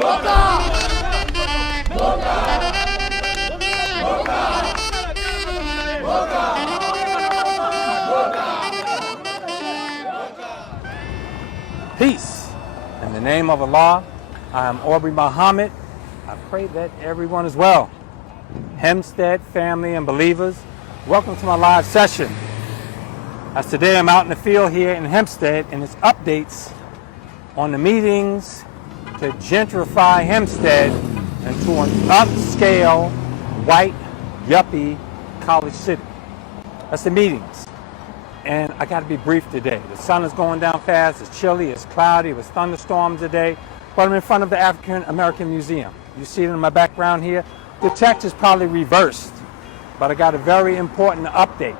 Peace. In the name of Allah, I am Aubrey Muhammad. I pray that everyone is well. Hempstead family and believers, welcome to my live session. As today I'm out in the field here in Hempstead, and it's updates on the meetings to gentrify Hempstead into an upscale White Yuppie College City. That's the meetings. And I got to be brief today. The sun is going down fast, it's chilly, it's cloudy, it was thunderstorms today, but I'm in front of the African American Museum. You see it in my background here. The text is probably reversed, but I got a very important update.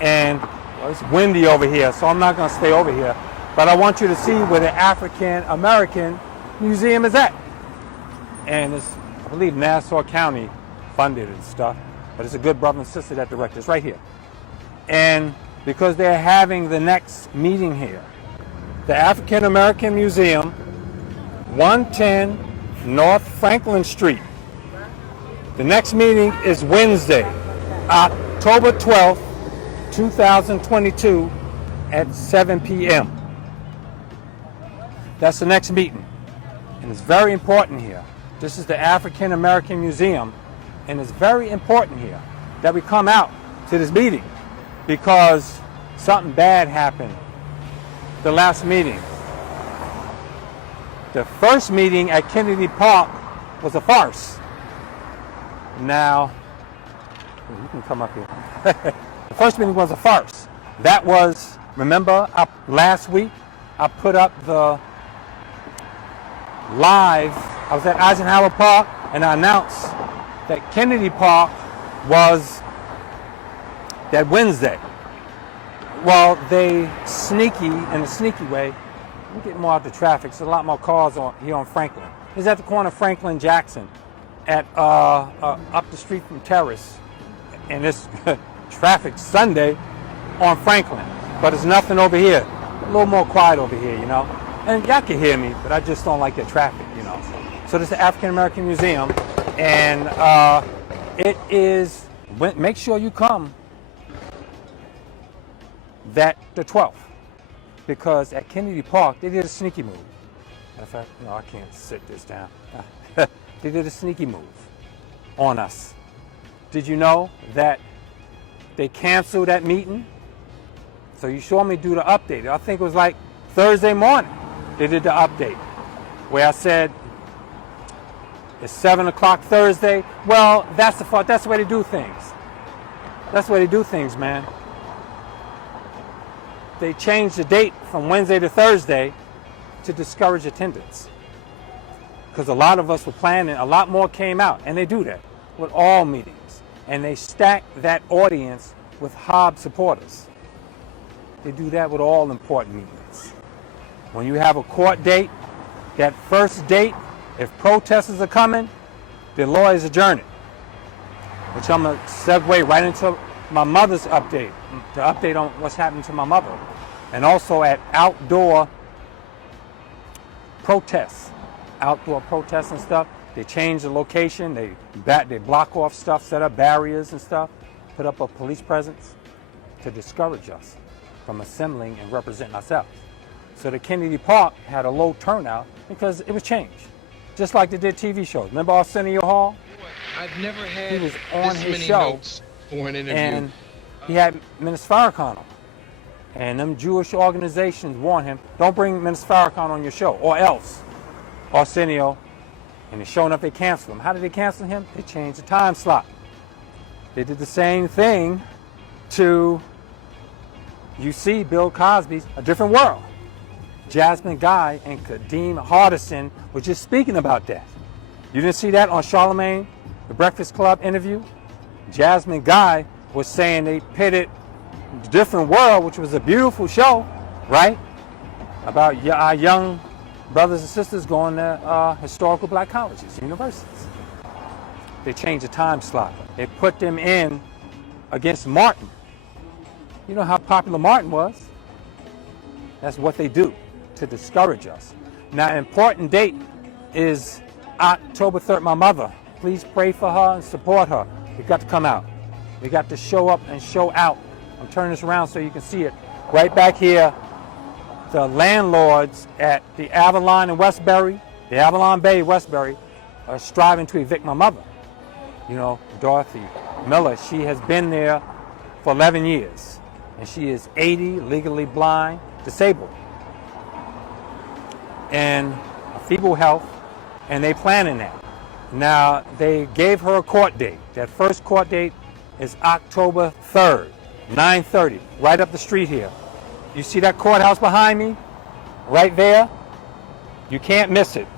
And well, it's windy over here, so I'm not going to stay over here, but I want you to see where the African American Museum is at. And it's, I believe, Nassau County funded and stuff, but it's a good brother and sister that directed. It's right here. And because they're having the next meeting here, the African American Museum, 110 North Franklin Street. The next meeting is Wednesday, October 12th, 2022 at 7 p.m. That's the next meeting. And it's very important here. This is the African American Museum, and it's very important here that we come out to this meeting, because something bad happened the last meeting. The first meeting at Kennedy Park was a farce. Now, you can come up here. The first meeting was a farce. That was, remember, last week I put up the live, I was at Eisenhower Park, and I announced that Kennedy Park was that Wednesday. Well, they sneaky, in a sneaky way, we get more out the traffic. There's a lot more cars here on Franklin. It's at the corner of Franklin Jackson, at up the street from Terrace, and it's traffic Sunday on Franklin. But there's nothing over here. A little more quiet over here, you know. And y'all can hear me, but I just don't like the traffic, you know. So this is the African American Museum, and it is. Make sure you come the 12th, because at Kennedy Park they did a sneaky move. In fact, no, I can't sit this down. They did a sneaky move on us. Did you know that they canceled that meeting? So you saw me do the update. I think it was like Thursday morning they did the update, where I said it's 7 o'clock Thursday. Well, that's the way they do things. That's the way they do things, man. They changed the date from Wednesday to Thursday to discourage attendance, because a lot of us were planning, a lot more came out, and they do that with all meetings, and they stack that audience with Hobbs supporters. They do that with all important meetings. When you have a court date, that first date, if protesters are coming, the lawyers adjourn it, which I'm going to segue right into my mother's update, to update on what's happening to my mother, and also at outdoor protests and stuff. They change the location, they block off stuff, set up barriers and stuff, put up a police presence to discourage us from assembling and representing ourselves. So the Kennedy Park had a low turnout because it was changed, just like they did TV shows. Remember Arsenio Hall? I've never had he was on this his many show, notes for an interview. And he had Minister Farrakhan on. And them Jewish organizations warned him, don't bring Minister Farrakhan on your show, or else Arsenio. And it's showing up they canceled him. How did they cancel him? They changed the time slot. They did the same thing to, you see, Bill Cosby's A Different World. Jasmine Guy and Kadeem Hardison were just speaking about that. You didn't see that on Charlemagne, the Breakfast Club interview? Jasmine Guy was saying they pitted Different World, which was a beautiful show, right? About our young brothers and sisters going to historical black colleges, universities. They changed the time slot. They put them in against Martin. You know how popular Martin was? That's what they do to discourage us. Now, an important date is October 3rd. My mother, please pray for her and support her. We got to come out. We got to show up and show out. I'm turning this around so you can see it. Right back here, the landlords at the Avalon in Westbury, the Avalon Bay, Westbury, are striving to evict my mother. You know, Dorothy Miller, she has been there for 11 years. And she is 80, legally blind, disabled, and feeble health, and they planning that. Now, they gave her a court date. That first court date is October 3rd, 9:30, right up the street here. You see that courthouse behind me? Right there? You can't miss it.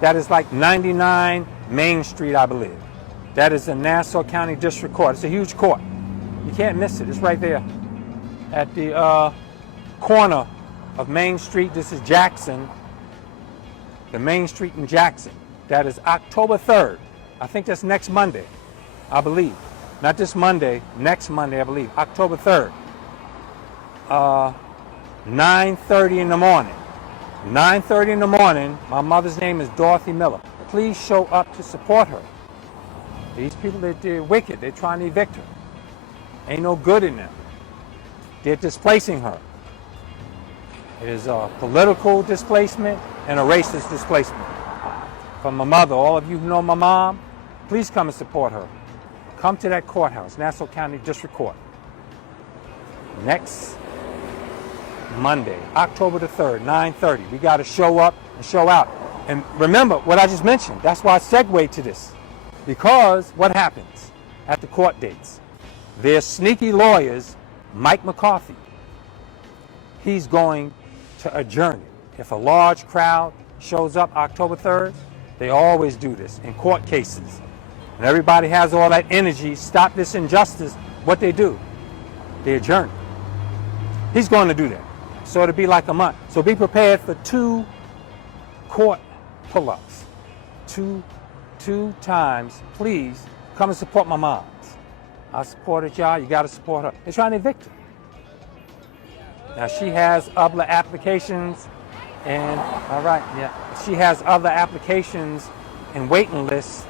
That is like 99 Main Street, I believe. That is the Nassau County District Court. It's a huge court. You can't miss it. It's right there at the corner of Main Street. This is Jackson, the Main Street in Jackson. That is October 3rd. I think that's next Monday, I believe. Not this Monday, next Monday, I believe. October 3rd. 9:30 in the morning. 9:30 in the morning. My mother's name is Dorothy Miller. Please show up to support her. These people, they're wicked. They're trying to evict her. Ain't no good in them. They're displacing her. It is a political displacement and a racist displacement. From my mother, all of you who know my mom, please come and support her. Come to that courthouse, Nassau County District Court. Next Monday, October the 3rd, 9:30. We got to show up and show out. And remember what I just mentioned. That's why I segued to this. Because what happens at the court dates? Their sneaky lawyers, Mike McCarthy, he's going to adjourn it. If a large crowd shows up October 3rd, they always do this in court cases. And everybody has all that energy, stop this injustice. What they do? They adjourn. He's going to do that. So it'll be like a month. So be prepared for 2 court pull-ups. Two times. Please come and support my moms. I supported y'all. You got to support her. They're trying to evict her. Now she has other applications, and all right, yeah, she has other applications and waiting lists,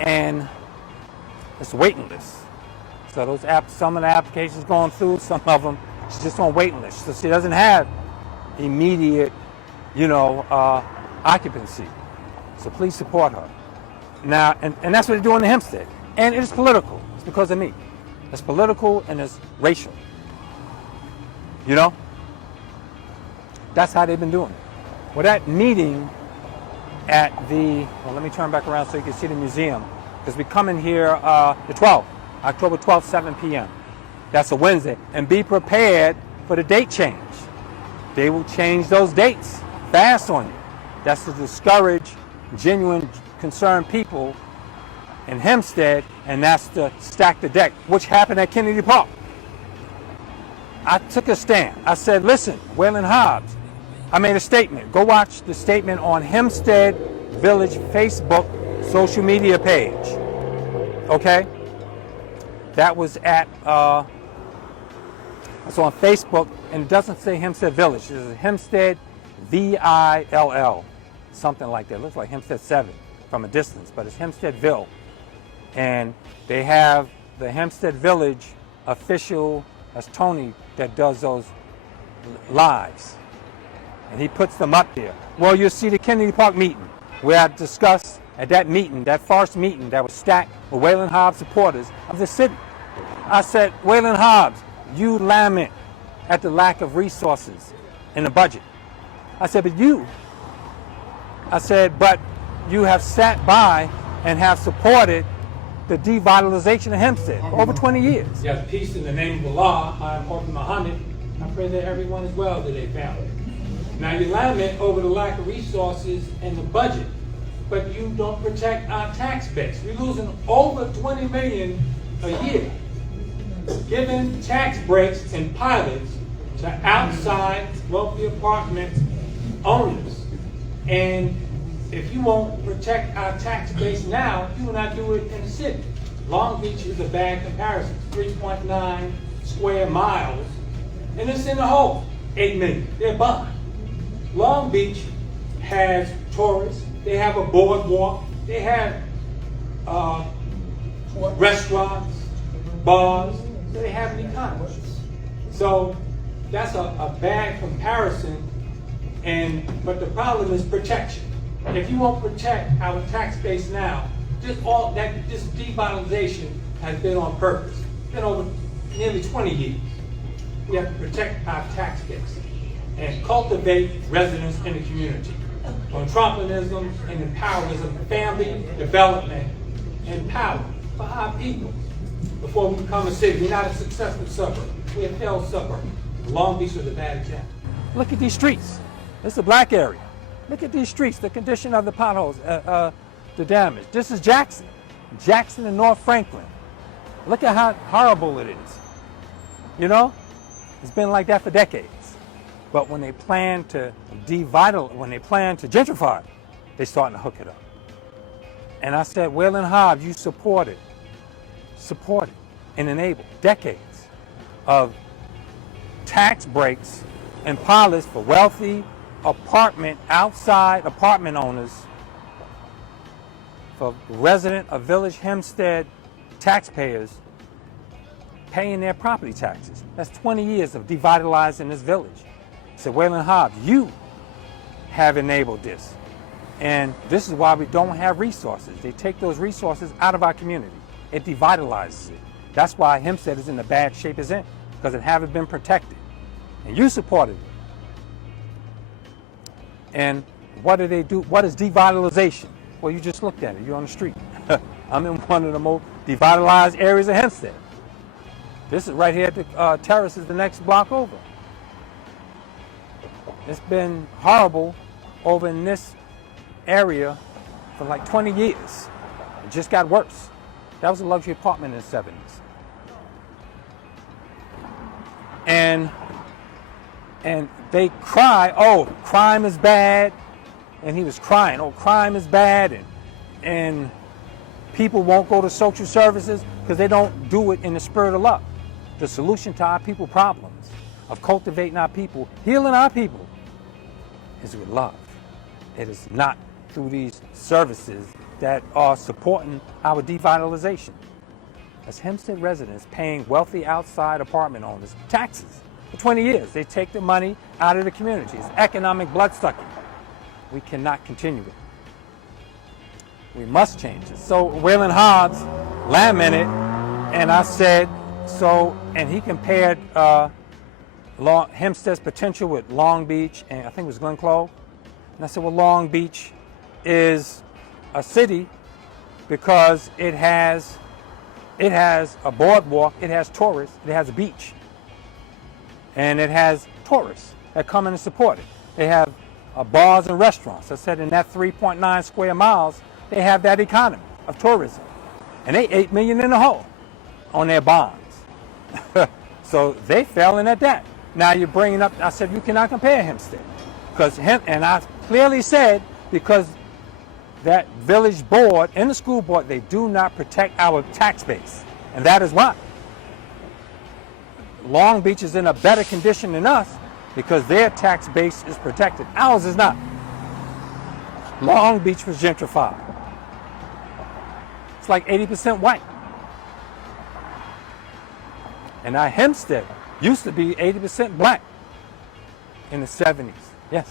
and it's waiting lists. So those some of the applications going through, some of them she's just on waiting list. So she doesn't have immediate, occupancy. So please support her. Now, and that's what they're doing in Hempstead. And it is political. It's because of me. It's political and it's racial. You know? That's how they've been doing it. Well, that meeting at let me turn back around so you can see the museum. Because we come in here the 12th, October 12th, 7 p.m. That's a Wednesday. And be prepared for the date change. They will change those dates fast on you. That's to discourage genuine, concerned people in Hempstead, and that's to stack the deck, which happened at Kennedy Park. I took a stand. I said, listen, Waylon Hobbs, I made a statement. Go watch the statement on Hempstead Village Facebook social media page. Okay? That was at, it's on Facebook, and it doesn't say Hempstead Village. It says Hempstead VILL, something like that. It looks like Hempstead 7 from a distance, but it's Hempsteadville. And they have the Hempstead Village official, that's Tony, that does those lives. And he puts them up there. Well, you'll see the Kennedy Park meeting, where I discussed at that meeting, that first meeting that was stacked with Waylon Hobbs supporters of the city. I said, Waylon Hobbs, you lament at the lack of resources in the budget. I said, but you have sat by and have supported the devitalization of Hempstead for over 20 years. Yes, peace in the name of Allah. I am Prophet Muhammad. I pray that everyone is well today, family. Now you lament over the lack of resources in the budget, but you don't protect our tax base. We're losing over $20 million a year, giving tax breaks and pilots to outside wealthy apartment owners. And if you won't protect our tax base now, you will not do it in the city. Long Beach is a bad comparison. 3.9 square miles, and it's in the hole. $8 million. They're behind. Long Beach has tourists, they have a boardwalk, they have restaurants, bars, they have an economy. So that's a bad comparison, but the problem is protection. If you won't protect our tax base now, this devitalization has been on purpose. It's been over nearly 20 years. We have to protect our tax base and cultivate residents in the community. Entrepreneurism and empowerism, family development and power for our people before we become a city. We're not a successful suburb. We're a failed suburb. Long Beach is a bad example. Look at these streets. This is a black area. Look at these streets, the condition of the potholes, the damage. This is Jackson and North Franklin. Look at how horrible it is. You know, it's been like that for decades. But when they plan to gentrify, they're starting to hook it up. And I said, Whalen Hobbs, you supported and enabled decades of tax breaks and pilots for wealthy apartment owners, for resident of Village Hempstead taxpayers paying their property taxes. That's 20 years of devitalizing this village. So Whalen Hobbs, you have enabled this. And this is why we don't have resources. They take those resources out of our community. It devitalizes it. That's why Hempstead is in the bad shape it's in, because it haven't been protected. And you supported it. And what do they do? What is devitalization? Well, you just looked at it. You're on the street. I'm in one of the most devitalized areas of Hempstead. This is right here at the terrace is the next block over. It's been horrible over in this area for like 20 years. It just got worse. That was a luxury apartment in the 70s. And they cry, oh, crime is bad. And he was crying, oh, crime is bad. And people won't go to social services because they don't do it in the spirit of love. The solution to our people problems, of cultivating our people, healing our people, is with love. It is not through these services that are supporting our devitalization. As Hempstead residents paying wealthy outside apartment owners taxes for 20 years, they take the money out of the community. It's economic bloodsucking. We cannot continue it. We must change it. So Whalen Hobbs lamented, and I said, and he compared Hempstead's potential with Long Beach, and I think it was Glen Clove. And I said, well, Long Beach is a city because it has a boardwalk, it has tourists, it has a beach. And it has tourists that come in and support it. They have bars and restaurants. I said in that 3.9 square miles, they have that economy of tourism. And they $8 million in the hole on their bonds. So they failing at that. Now you're bringing up, I said, you cannot compare Hempstead. And I clearly said, because that village board and the school board, they do not protect our tax base. And that is why. Long Beach is in a better condition than us because their tax base is protected. Ours is not. Long Beach was gentrified. It's like 80% white. And now Hempstead used to be 80% black in the 70s. Yes.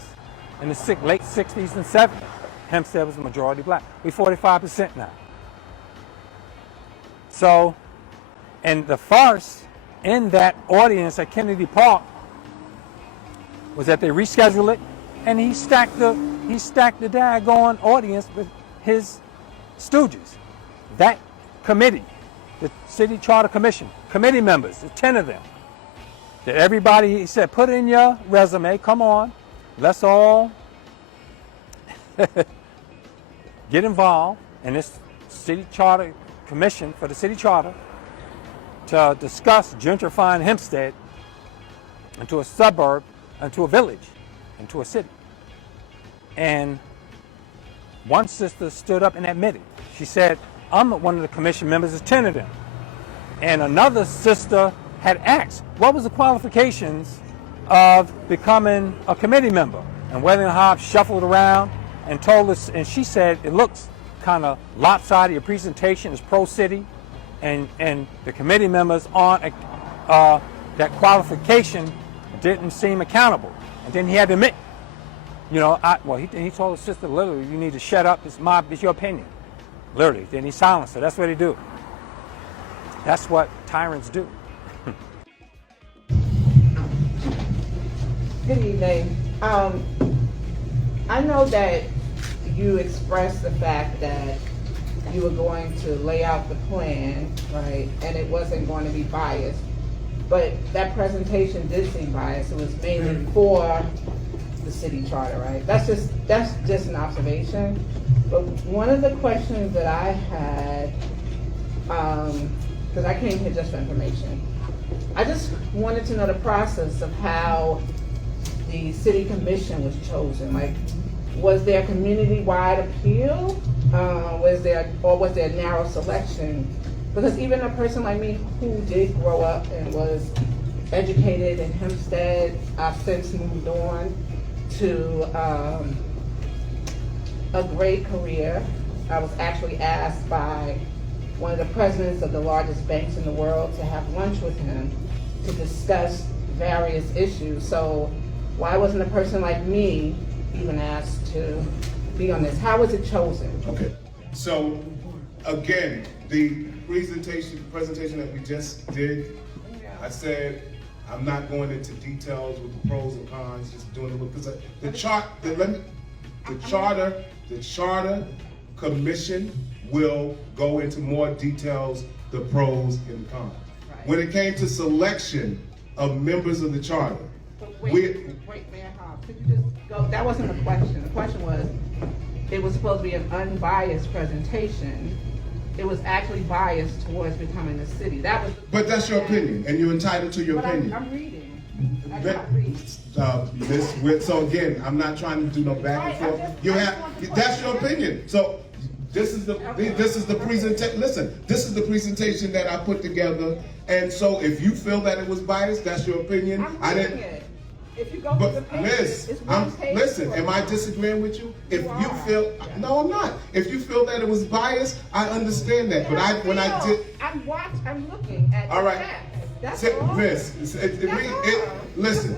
In the late 60s and 70s, Hempstead was the majority black. We're 45% now. So, and the farce in that audience at Kennedy Park was that they rescheduled it, and he stacked the daggone audience with his stooges. That committee, the City Charter Commission, committee members, the 10 of them, that everybody, he said, put in your resume, come on, let's all get involved in this City Charter Commission for the City Charter to discuss gentrifying Hempstead into a suburb, into a village, into a city. And one sister stood up and admitted. She said, I'm one of the commission members, there's 10 of them. And another sister had asked, what was the qualifications of becoming a committee member? And Wayland Hobbs shuffled around and told us, and she said, it looks kind of lopsided. Your presentation is pro-city, and the committee members on that qualification didn't seem accountable. And then he had to admit, he told his sister, literally, you need to shut up. It's your opinion. Literally. Then he silenced her. That's what he do. That's what tyrants do. Good evening. I know that you expressed the fact that you were going to lay out the plan, right, and it wasn't going to be biased, but that presentation did seem biased. It was mainly for the city charter, right? That's just an observation. But one of the questions that I had, because I came here just for information, I just wanted to know the process of how the city commission was chosen. Like, was there a community-wide appeal? Was there a narrow selection? Because even a person like me who did grow up and was educated in Hempstead, I've since moved on to a great career. I was actually asked by one of the presidents of the largest banks in the world to have lunch with him to discuss various issues. So why wasn't a person like me even asked to be on this? How was it chosen? Okay, so again, the presentation that we just did, I said I'm not going into details with the pros and cons, just doing it because the charter commission will go into more details, the pros and the cons. Right. When it came to selection of members of the charter, Wait, Mayor Hobbs, could you just go? That wasn't the question. The question was, it was supposed to be an unbiased presentation. It was actually biased towards becoming a city. That was. But that's your opinion, and you're entitled to your opinion. I'm reading. I got read. So again, I'm not trying to do no back and forth. That's your opinion. So this is the presentation. Listen, this is the presentation that I put together. And so if you feel that it was biased, that's your opinion. I didn't. It. If you go to the page, it's one page. Listen, am I disagreeing with you? If you feel, no, I'm not. If you feel that it was biased, I understand that. But I'm looking at. All right. That's all. Miss, listen.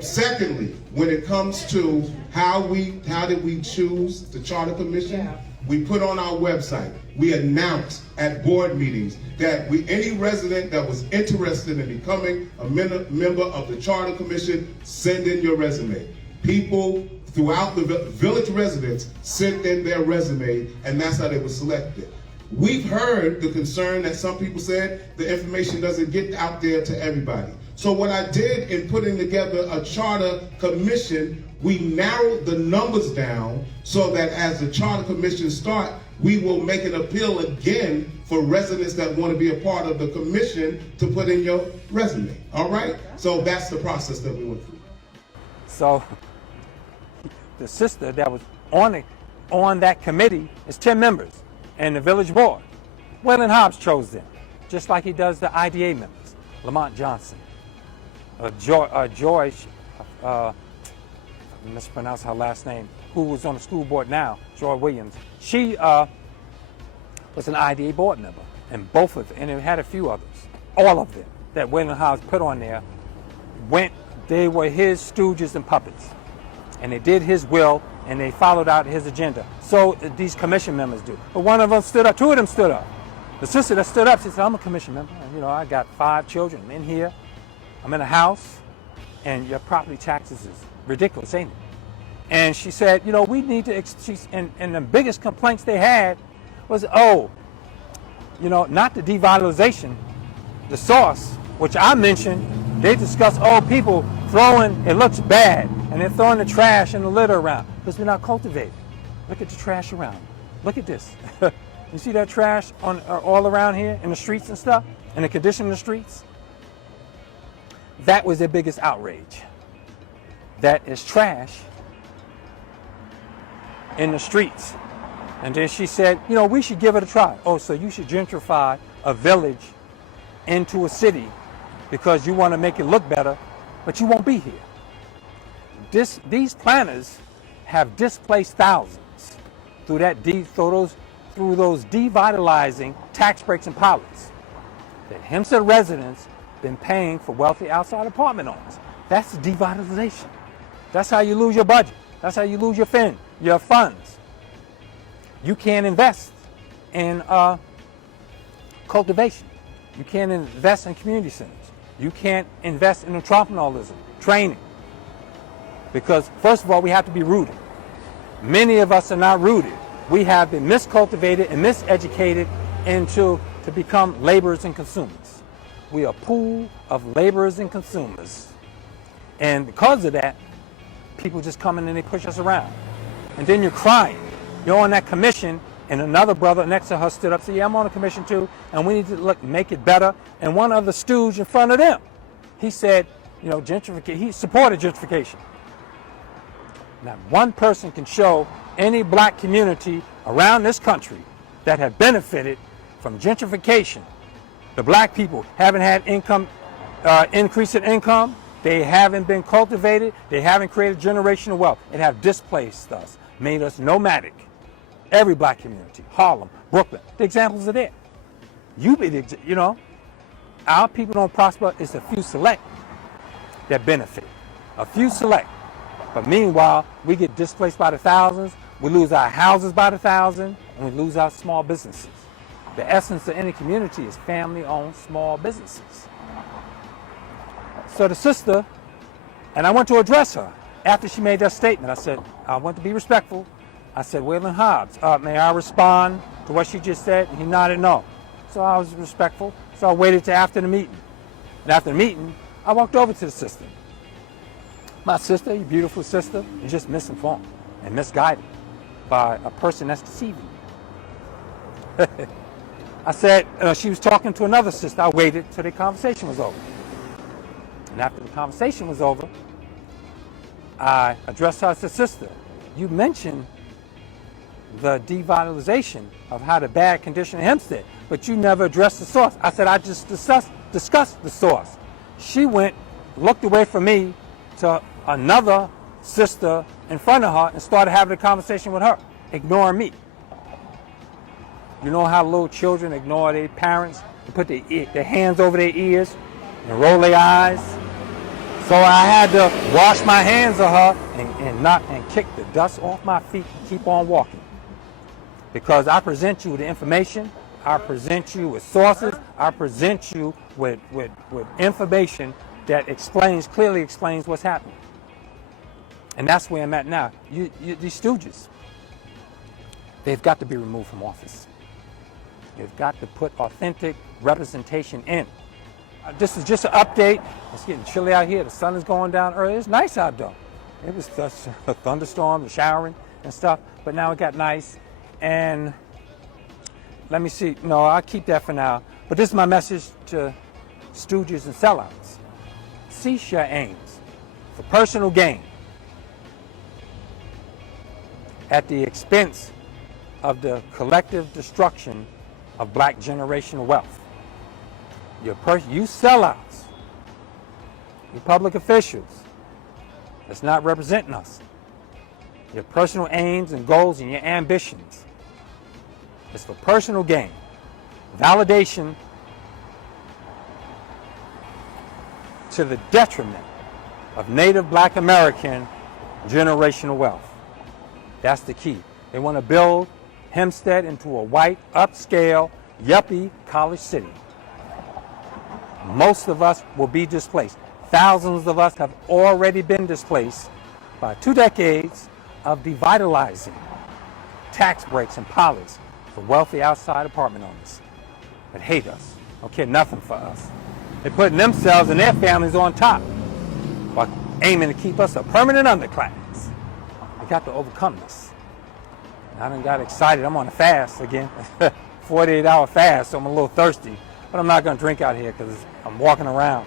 Secondly, when it comes to how did we choose the charter commission? Yeah. We put on our website, we announced at board meetings that any resident that was interested in becoming a member of the charter commission, send in your resume. People throughout the village residents sent in their resume, and that's how they were selected. We've heard the concern that some people said the information doesn't get out there to everybody. So what I did in putting together a charter commission, we narrowed the numbers down so that as the charter commission start, we will make an appeal again for residents that want to be a part of the commission to put in your resume. All right? So that's the process that we went through. So the sister that was on that committee is 10 members, and the village board. Wayland Hobbs chose them, just like he does the IDA members. Lamont Johnson, Joy, mispronounce her last name, who was on the school board now, Joy Williams. She was an IDA board member, and both of them, and it had a few others, all of them that Wayland Hobbs put on there, they were his stooges and puppets, and they did his will, and they followed out his agenda. So these commission members do. But one of them stood up, two of them stood up. The sister that stood up, she said, I'm a commission member, and I got 5 children. I'm in here, I'm in a house, and your property taxes is ridiculous, ain't it? And she said, we need to, and the biggest complaints they had was, not the devitalization, the source, which I mentioned. They discussed, people throwing, it looks bad, and they're throwing the trash and the litter around because we're not cultivating. Look at the trash around. Look at this. You see that trash all around here in the streets and stuff, and the condition of the streets? That was their biggest outrage. That is trash in the streets. And then she said, we should give it a try. Oh, so you should gentrify a village into a city because you want to make it look better, but you won't be here. these planners have displaced thousands through those devitalizing tax breaks and pilots that Hempstead residents been paying for wealthy outside apartment owners. That's devitalization. That's how you lose your budget. That's how you lose your funds. You can't invest in cultivation. You can't invest in community centers. You can't invest in entrepreneurialism, training. Because first of all, we have to be rooted. Many of us are not rooted. We have been miscultivated and miseducated to become laborers and consumers. We are a pool of laborers and consumers. And because of that, people just come in and they push us around. And then you're crying. You're on that commission, and another brother next to her stood up and said, yeah, I'm on a commission too, and we need to make it better. And one other stooge in front of them, he said, you know, he supported gentrification. Not one person can show any black community around this country that have benefited from gentrification. The black people haven't had increase in income. They haven't been cultivated. They haven't created generational wealth. It have displaced us, made us nomadic. Every black community, Harlem, Brooklyn, the examples are there. You know, our people don't prosper. It's a few select that benefit. A few select. But meanwhile, we get displaced by the thousands. We lose our houses by the thousand, and we lose our small businesses. The essence of any community is family-owned small businesses. So the sister, and I went to address her after she made that statement. I said, I want to be respectful. I said, Waylon Hobbs, may I respond to what she just said? And he nodded no. So I was respectful. So I waited till after the meeting. And after the meeting, I walked over to the sister. My sister, your beautiful sister, is just misinformed and misguided by a person that's deceiving you. I said, she was talking to another sister. I waited till the conversation was over. And after the conversation was over, I addressed her as a sister. You mentioned the devitalization of how the bad condition in Hempstead, but you never addressed the source. I said, I just discussed the source. She looked away from me to another sister in front of her and started having a conversation with her, ignoring me. You know how little children ignore their parents and put their hands over their ears and roll their eyes? So I had to wash my hands of her and kick the dust off my feet and keep on walking. Because I present you with information, I present you with sources, I present you with information that clearly explains what's happening. And that's where I'm at now. These stooges, they've got to be removed from office. They've got to put authentic representation in. This is just an update. It's getting chilly out here. The sun is going down early. It's nice out though. It was just a thunderstorm, and showering and stuff, but now it got nice. And let me see. No, I'll keep that for now. But this is my message to stooges and sellouts. Cease your aims for personal gain at the expense of the collective destruction of black generational wealth. You sellouts, you public officials that's not representing us, your personal aims and goals and your ambitions, it's for personal gain, validation to the detriment of Native Black American generational wealth. That's the key. They want to build Hempstead into a white, upscale, yuppie college city. Most of us will be displaced. Thousands of us have already been displaced by 2 decades of devitalizing tax breaks and pilots for wealthy outside apartment owners that hate us, don't care nothing for us. They're putting themselves and their families on top while aiming to keep us a permanent underclass. We got to overcome this. And I done got excited. I'm on a fast again, 48-hour fast, so I'm a little thirsty. But I'm not going to drink out here because I'm walking around.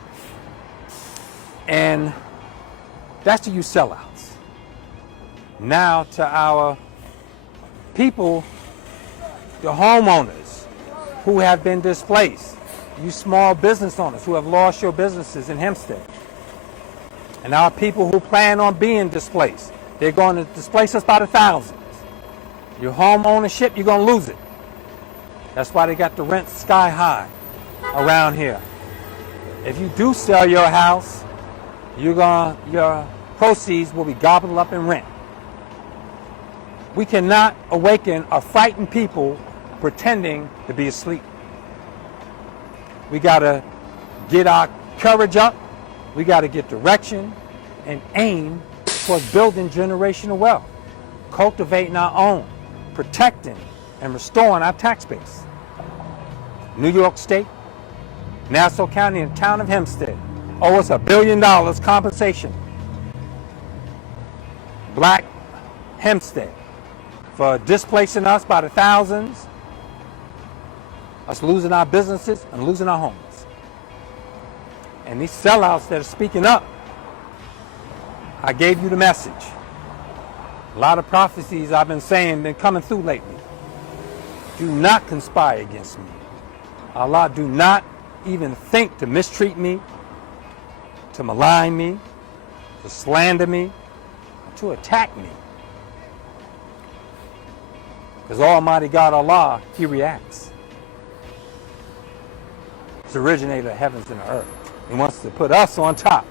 And that's to you sellouts. Now to our people, the homeowners who have been displaced, you small business owners who have lost your businesses in Hempstead. And our people who plan on being displaced, they're going to displace us by the thousands. Your home ownership, you're going to lose it. That's why they got the rent sky high around here. If you do sell your house, your proceeds will be gobbled up in rent. We cannot awaken or frighten people pretending to be asleep. We got to get our courage up. We got to get direction and aim towards building generational wealth, cultivating our own, protecting and restoring our tax base. New York State, Nassau County, and the town of Hempstead owe us $1 billion compensation. Black Hempstead for displacing us by the thousands, us losing our businesses and losing our homes. And these sellouts that are speaking up, I gave you the message. A lot of prophecies I've been saying been coming through lately. Do not conspire against me. Allah, do not even think to mistreat me, to malign me, to slander me, to attack me. Because Almighty God Allah, He reacts. He's the originator of heavens and the earth. He wants to put us on top.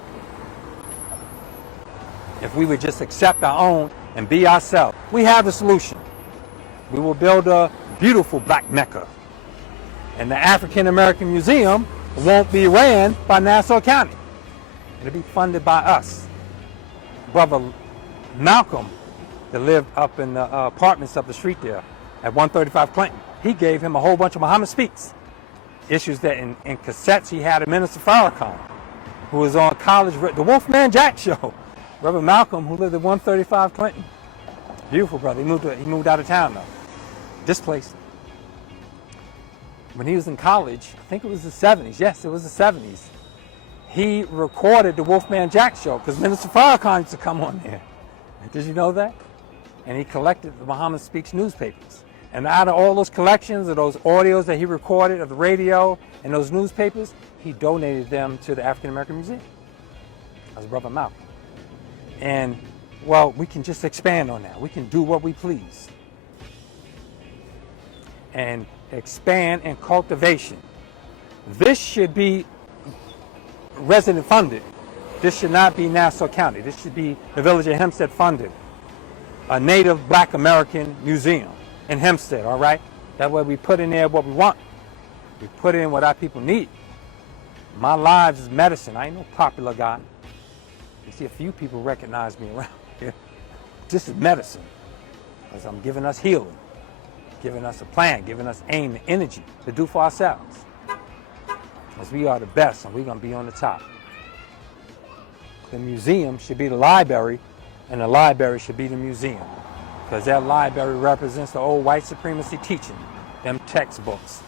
If we would just accept our own and be ourselves, we have the solution. We will build a beautiful black Mecca. And the African American Museum won't be ran by Nassau County. It'll be funded by us. Brother Malcolm, that lived up in the apartments up the street there at 135 Clinton, he gave him a whole bunch of Muhammad Speaks. Issues that in cassettes he had of Minister Farrakhan, who was on college, the Wolfman Jack show. Brother Malcolm, who lived at 135 Clinton. Beautiful brother. He moved out of town though. Displaced. When he was in college, I think it was the 70s. Yes, it was the 70s. He recorded the Wolfman Jack show because Minister Farrakhan used to come on there. Did you know that? And he collected the Muhammad Speaks newspapers. And out of all those collections of those audios that he recorded of the radio and those newspapers, he donated them to the African American Museum. That was Brother Malcolm. And, well, we can just expand on that. We can do what we please. And expand in cultivation. This should be resident funded. This should not be Nassau County. This should be the village of Hempstead funded. A Native Black American Museum in Hempstead, all right? That way we put in there what we want. We put in what our people need. My lives is medicine. I ain't no popular guy. You see a few people recognize me around here. This is medicine. Because I'm giving us healing, giving us a plan, giving us aim and energy to do for ourselves. Because we are the best and we're going to be on the top. The museum should be the library and the library should be the museum. Because that library represents the old white supremacy teaching, them textbooks.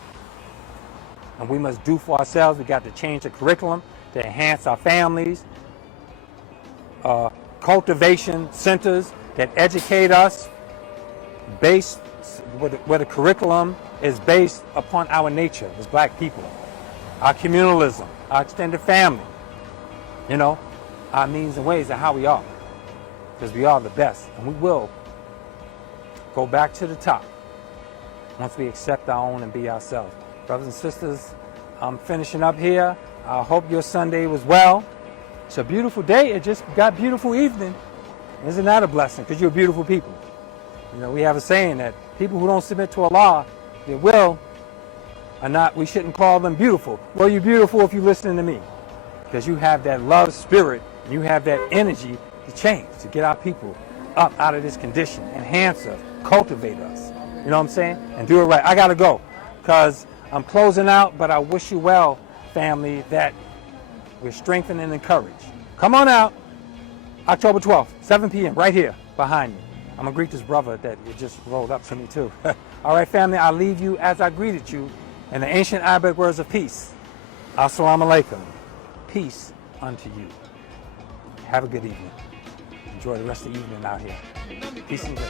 And we must do for ourselves. We got to change the curriculum to enhance our families. Cultivation centers that educate us based where the curriculum is based upon our nature as black people, our communalism, our extended family, you know, our means and ways of how we are, because we are the best and we will go back to the top once we accept our own and be ourselves. Brothers and sisters, I'm finishing up here. I hope your Sunday was well. It's a beautiful day. It just got beautiful evening. Isn't that a blessing? Because you're beautiful people. You know, we have a saying that people who don't submit to Allah, their will, are not, we shouldn't call them beautiful. Well, you're beautiful if you're listening to me. Because you have that love spirit, and you have that energy to change, to get our people up out of this condition, enhance us, cultivate us. You know what I'm saying? And do it right. I got to go because I'm closing out, but I wish you well, family, that we're strengthened and encouraged. Come on out, October 12th, 7 p.m., right here behind me. I'm going to greet this brother that just rolled up to me too. All right, family, I'll leave you as I greeted you in the ancient Arabic words of peace. Assalamu alaikum. Peace unto you. Have a good evening. Enjoy the rest of the evening out here. Peace and grace.